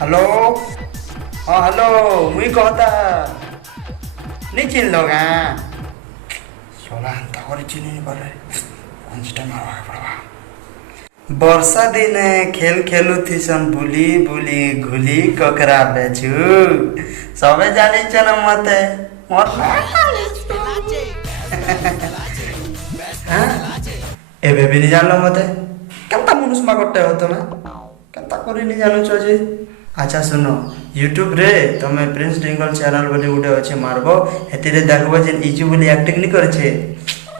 Hello. हाँ hello, मुई कहता नहीं चिन लोग सोला तक चिन्ह पारे मारवा पड़वा। वर्षा दिन खेल खेलु थीसन बुली बुली घुली ककरा बेचू सबे जानी चन मते मत एबे भी नहीं जानलो मते केनता मनुष्य मा करते हो तुम केनता करी नहीं जानू छ जे। अच्छा सुनो यूट्यूब रे तमे प्रिंस डिंगल चैनल बोली गुटे अछि मारबो हेतिरे देखबो जे इजू बोली एक्टिंग नहीं करे छे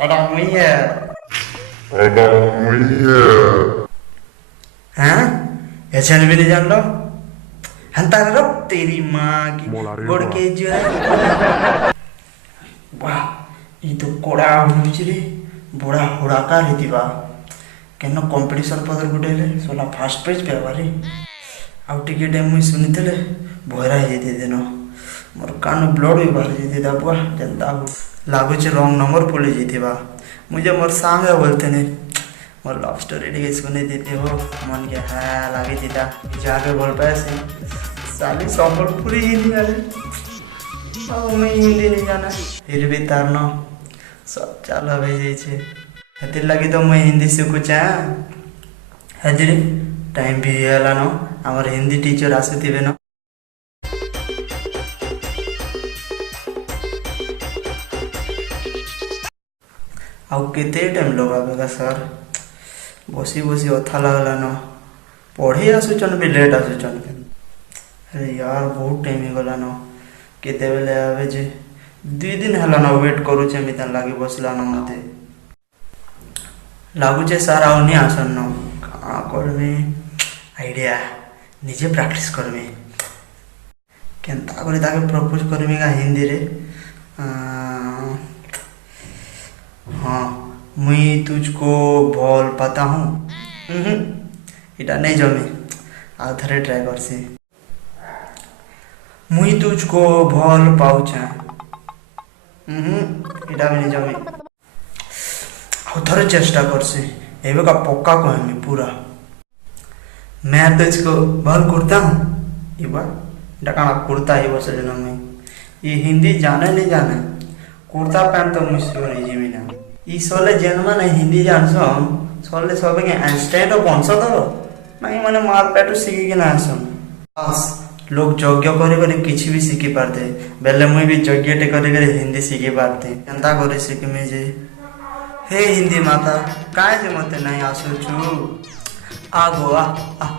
अडा मुई है हैं ऐसे भी नहीं जान लो हंता रो तेरी माँ की गोड़ के जो वाह ये तो कोड़ा हुई रे बड़ा हुड़ाका रहती बा केनो कंपटीशन पदर गुटेले सोला फर्स्ट पेज पे बारी आउ टिके टाइम मुई सुनितले भरा हे दे देनो मोर कान ब्लड भी बाहर जेते दाबुआ जनता लागु छे रॉन्ग नंबर पुले जेतेबा मुझे मोर सांग बोलते ने मोर लव स्टोरी टिके सुने देते हो मन के हाँ लागे दीदा जाके बोल पाए से साली संबलपुरी हिंदी वाले अब मैं हिंदी नहीं जाना फिर भी तारनो सब चाला भेजे छे हेतिर लगी तो मैं हिंदी सीखु चा हेतिर टाइम भी हेला न हमर हिंदी टीचर आसुथिबे न आउ केते टाइम लगाबेगा सर बसी बसी अथा लागला न पढ़े आसुचन भी लेट आसुचन अरे यार बहुत टाइम हो गला न केते बेले आवे जे 2 दिन हला न वेट करू छे मितन लागे बसला न मते लागु छे सर आउ नहीं आसन न का करमे आइडिया निजे प्रैक्टिस करमे केनता करे ताके प्रपोज करमे का हिंदी रे हाँ मुई तुझको भल पाता हूँ इटा नहीं जमे आ थरे ट्राई कर से मुई तुझको भल पाउछा इटा भी नहीं जमे आ थरे चेष्टा कर से एबे का पक्का कहमी पूरा मैं तुझको भल करता हूँ इबा इटा काना कुर्ता ही बसले न मैं ये हिंदी जाने नहीं जाने कुर्ता पैंट तो मुझसे नहीं जीवी ना ई सोले जन्म नहीं हिंदी जानसन सोले सबे के आइंस्टाइन रो बंश तो नहीं माने मार पेटू सीखी के ना आसन बस लोग यज्ञ करे करे किछि भी सीखी पारते बेले मुई भी यज्ञ टे करे करे हिंदी सीखी पारते केनता करे सीखी में जे हे हिंदी माता काहे जे मते नहीं आसु छु आगो आ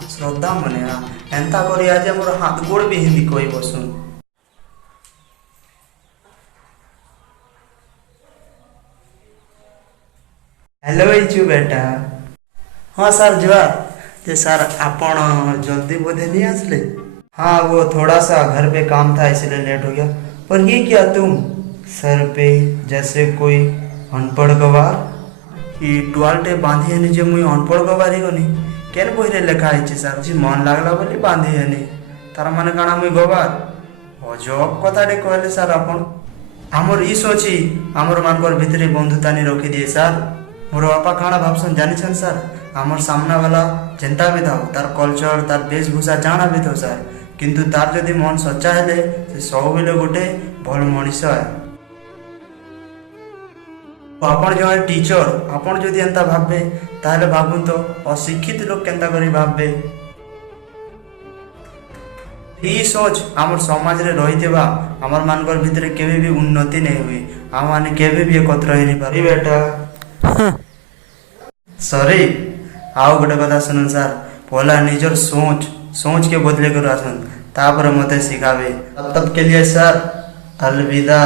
श्रद्धा मने आ एंता करे आज मोर हाथ गोड़ भी हिंदी कोई बसुन हेलो इचू बेटा हाँ सर जुआर जे सर आपण जल्दी बोधे नहीं आसले हाँ वो थोड़ा सा घर पे काम था इसलिए लेट हो गया पर ये क्या तुम सर पे जैसे कोई अनपढ़ गवार ये टुआलटे बांधी है जे मुई अनपढ़ गवारी गनी केन बहिरे लेखा है सर जी मन लागला बोली बांधी है तार माने काना मुई गवार अजब कथाटे कहले सर आपण हमर ई सोची हमर मानकर भितरे बंधुता नहीं रखी दिए सर मोर बापा काना भावसन जानी छन सर हमर सामना वाला चिंता भी था तार कल्चर तार वेशभूषा जाना भी था सर किंतु तार जदि मन सच्चा हेले से सब बेले गोटे भल मनीष है आपण जो है टीचर आपण जदि एंता भाबे ताले भाबुन तो अशिक्षित लोग केंता करी भाबे ई सोच हमर समाज रे रहितेबा हमर मानकर भितरे केबे भी उन्नति नहीं हुई हम माने केबे भी एकत्र रहि नहीं पारी बेटा सॉरी आओ गोटे कथा सुन सर पहला निजर सोच के बदले कर आसन तापर मते सिखावे तब के लिए सर अलविदा।